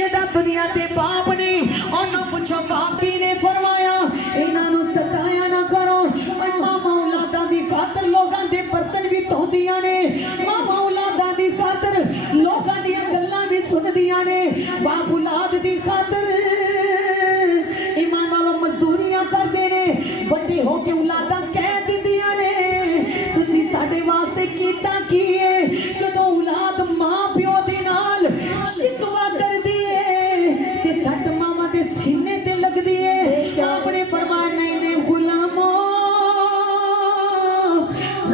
सैयदा दुनिया ते बाप ने उन्होंने पूछो बापी ने फरमाया इन्हों सताया ना करो मामा औलादा दी खातर लोगों दे बर्तन भी धोंदियां ने मामा औलादा दी खातर लोगों दी गल्लां भी सुनदियां ने बाप औलाद दी खातर ईमान वालों मजदूरियां करदे ने बड़े हो के औलादा कह दिंदियां ने तुसी साडे वास्ते कीता की है जदों औलाद मां प्यो दे नाल शिकवा कर दिए ते सट मामा दे सीने ते लगदी है अपने फरमान नहीं गुलामो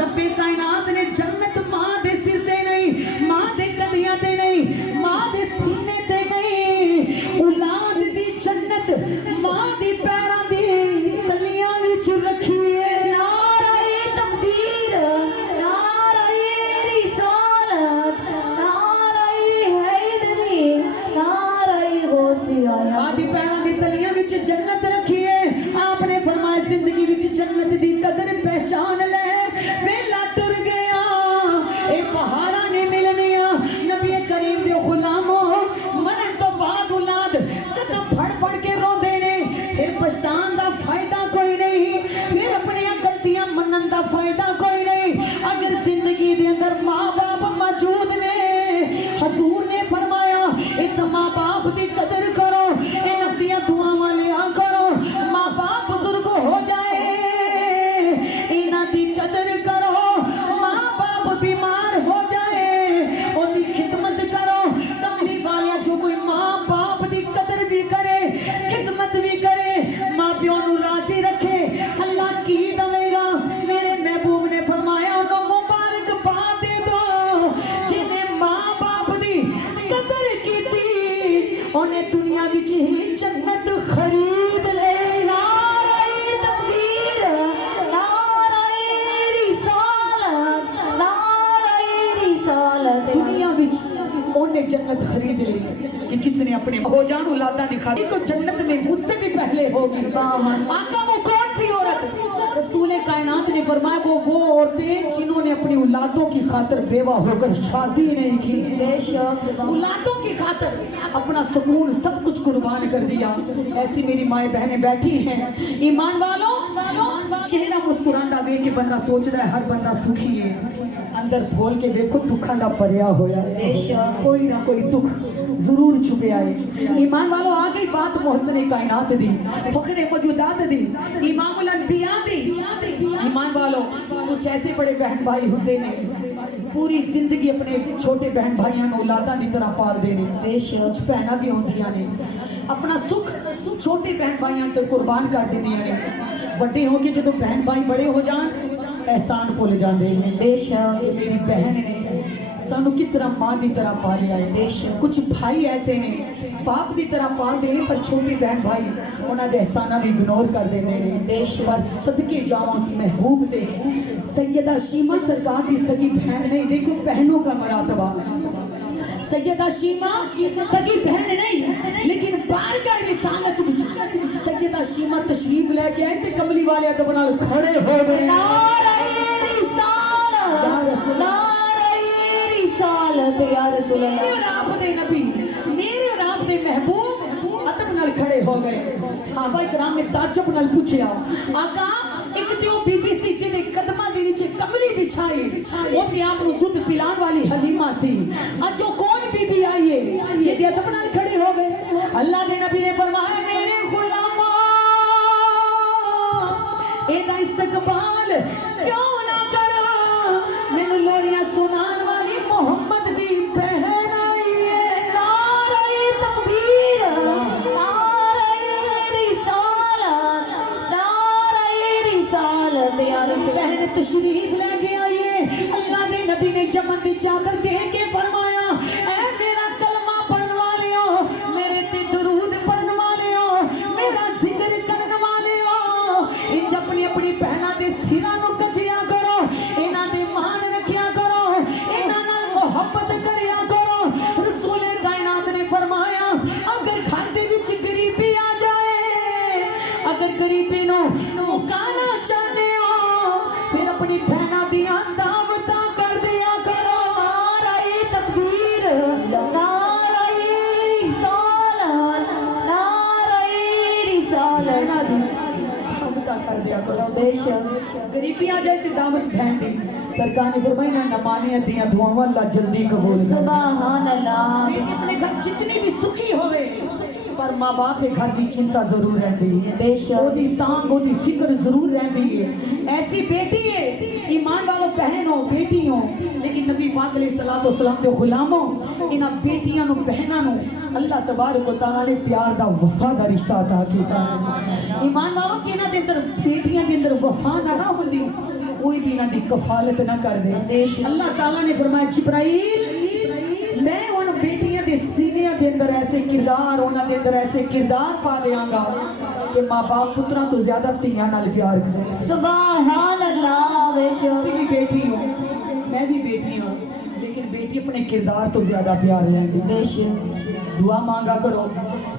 रब्बे कायनात ने जन्नत मां दे सिर ते नहीं मां दे कदियां ते नहीं मां दे सीने ते नहीं औलाद दी जन्नत मां दी पैरां दी तलियां विच रखी है नारे तकबीर नारे रिसालत नारे हैदरी नारे गौसिया मां दी पैरां दी तलियां विच जन्नत रखी है आपने फरमाया जिंदगी विच जन्नत दी कदर पहचान ले वेला टुर गया ए पहाड़ा ने मिलनिया नबी करीम दे गुलामो मरन तो बाद औलाद कदम फड़ फड़ के रोंदे ने फिर पछतान दा फायदा कोई नहीं फिर अपनी गलतियां मनन दा फायदा कोई नहीं अगर जिंदगी दे अंदर मां बाप मौजूद ने हुजूर ने फरमाया इस मां बाप दी कदर करो इन्हां दियां दुआवां लिया करो मां बाप बुजुर्ग हो जाए इन्हां दी कदर करो मां बाप बीमार हो जाए ओदी खिदमत करो कमली वालिया जो कोई मां बाप दी कदर भी करे खिदमत भी करे मां प्यो नु राजी रखे अल्लाह की दवेगा मेरे महबूब ने फरमाया उन्हों मुबारक पा दे दो जिन्हें मां बाप दी कदर कीती उन्हें दुनिया विच ही जन्नत खरीद ले नारे तकबीर नारे रिसालत दुनिया विच उन्हें जन्नत खरीद ली कि किसने अपने हो जान औलादा दिखा दी तो जन्नत में मुझसे भी पहले होगी आका वो कौन सी औरत रसूले कायनात ने फरमाया वो औरतें जिन्होंने अपनी औलादों की खातर बेवा होकर शादी नहीं की औलादों की खातर अपना सुकून सब कुछ कुर्बान कर दिया ऐसी मेरी माएं बहनें बैठी हैं ईमान वालों चेहरा मुस्कुरांदा वेख के बंदा सोचता है हर बंदा सुखी है अंदर खोल के देखो दुखों का भरिया होया है कोई ना कोई दुख जरूर छुपे आए ईमान वालों आ गई बात मोहसिन कायनात दी फखरे मौजूदात दी इमामुल अनबिया दी ईमान वालों कुछ ऐसे बड़े बहन भाई होते ने पूरी जिंदगी अपने छोटे बहन भाइयों को औलादा की तरह पालते हैं कुछ भैन भी होंदियां ने अपना सुख छोटे बहन भाइयों तो कुर्बान कर देंदियां ने बड़े हो के जो बहन भाई बड़े हो जान एहसान भुल जाते हैं मेरी बहन ने सानू किस तरह मां की तरह पालिया है कुछ भाई ऐसे ने बाप की तरह पालते हैं पर छोटे बहन भाई उन्होंने एहसाना भी इग्नोर कर देते हैं पर सदके जावा उस महबूब ते सैयदा शीमा सरकार की सगी बहन नहीं देखो बहनों का मरातबा सैयदा शीमा सगी बहन नहीं लेकिन बारगाह रिसालत विच सैयदा शीमा तशरीफ लेके आए थे कमली वाले अदब नाल खड़े हो गए नारे रिसालत या रसूल अल्लाह मेरे राब दे नबी मेरे राब दे महबूब अदब नाल खड़े हो गए सहाबा इकराम ने ताज्जुब नाल पूछया आका एक ते ओ बीबी सी जिहदे कदमां दे नीचे कमली बिछाई ओ ते आप नु दूध पिलाण वाली हलीमा सी अज ओ कौन बीबी आई है ये अदब नाल खड़े हो गए अल्लाह दे नबी ने फरमाया मेरे गुलामो एदा इस्तकबाल क्यों ना करो मैनू लोरियां सुनान वाली मोहम्मद दी बहन आई है नारे तकबीर नारे रिसालत या रसूल बहन तशरीफ लेके आई है अल्लाह दे नबी ने जमन दी चादर दे के फरमाया ऐ मेरा कलमा पढ़न वाले हो मेरे ते दुरूद पढ़न वाले हो मेरा जिक्र करन वाले हो इंज अपनी अपनी बहना दे सिरां नु कचिया करो इन्हां दे मान रखिया करो इन्हां नाल मोहब्बत करिया करो रसूल कायनात ने फरमाया अगर घर दे विच गरीबी आ जाए अगर गरीबी नु मुकाना चाहते हो फिर अपनी बहना दियां दावतां कर दिया करो کر دیا کرو بے شک غریبی آ جائے تو دعوت بہن دی سرکار نے فرمائی نہ نمانیاں دیاں دعاواں اللہ جلدی قبول کر سبحان اللہ بیٹی اپنے گھر جتنی بھی سکھی ہوئے پر ماں باپ کے گھر کی چنتا ضرور رہتی ہے بے شک وہ دی تانگ وہ دی فکر ضرور رہتی ہے ایسی بیٹی ہے ایمان والوں بہن ہو بیٹی ہو لیکن نبی پاک علیہ الصلوۃ والسلام دے غلاموں انہاں بیٹیاں نو بہناں نو اللہ تبارک و تعالی نے پیار دا وفا دا رشتہ عطا کیتا ہے ایمان والوں جنہاں دے اندر بیٹیاں دے اندر وفا نہ ہوندی کوئی بھی انہاں دی کفالت نہ کر دے اللہ تعالی نے فرمایا جبرائیل میں ان بیٹیاں دے سینے دے اندر ایسے کردار انہاں دے اندر ایسے کردار پا دیاں گا کہ ماں باپ پتراں تو زیادہ تیاں نال پیار کریں سبحان اللہ بے شک بھی بیٹی ہوں میں بھی بیٹی ہوں لیکن بیٹی اپنے کردار تو زیادہ پیار لیں گی بے شک دعا مانگا کرو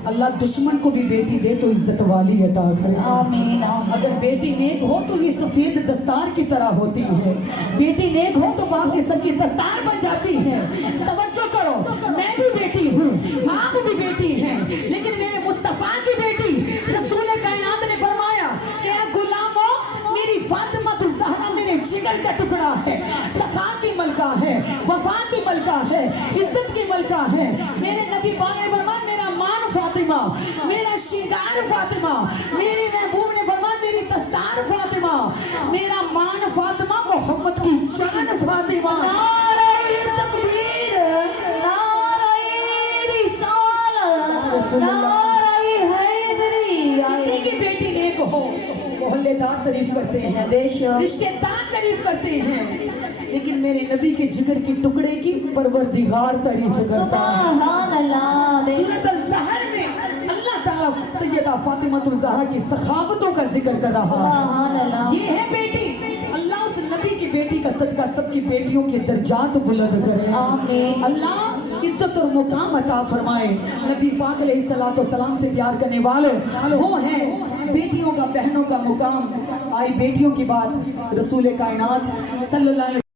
اللہ دشمن کو بھی بیٹی دے تو عزت والی عطا کرے آمین اگر بیٹی نیک ہو تو یہ سفید دستار کی طرح ہوتی ہے بیٹی نیک ہو تو باپ کے سب کی دستار بن جاتی ہے توجہ کرو میں بھی بیٹی ہوں آپ بھی بیٹی ہیں لیکن میرے مصطفیٰ کی بیٹی رسول کائنات نے فرمایا کہ اے غلامو میری فاطمہ الزہرا میرے جگر کا ٹکڑا ہے سخا کی ملکہ ہے وفا کی ملکہ ہے عزت کی ملکہ ہے میرے نبی پاک نے فرمایا میرا مان فاطمہ میرا شنگار فاطمہ میری محبوب نے فرمایا میری دستار فاطمہ میرا مان فاطمہ محمد کی جان فاطمہ نعرہ تکبیر نعرہ رسالت نعرہ حیدری کسی کی بیٹی نیک ہو محلے دار تعریف کرتے ہیں بے شک رشتے دار تعریف کرتے ہیں لیکن میرے نبی کے جگر کی ٹکڑے کی پروردگار تعریف کرتا ہے سبحان اللہ بے سورۃ الدہر میں اللہ تعالیٰ سیدہ فاطمہ الزہرا کی سخاوتوں کا ذکر کر رہا سبحان اللہ یہ ہے بیٹی اللہ اس نبی کی بیٹی کا صدقہ سب کی بیٹیوں کے درجات بلند کرے آمین اللہ عزت اور مقام عطا فرمائے نبی پاک علیہ الصلوۃ والسلام سے پیار کرنے والے وہ ہیں بیٹیوں کا بہنوں کا مقام آئی بیٹیوں کی بات رسول کائنات صلی اللہ علیہ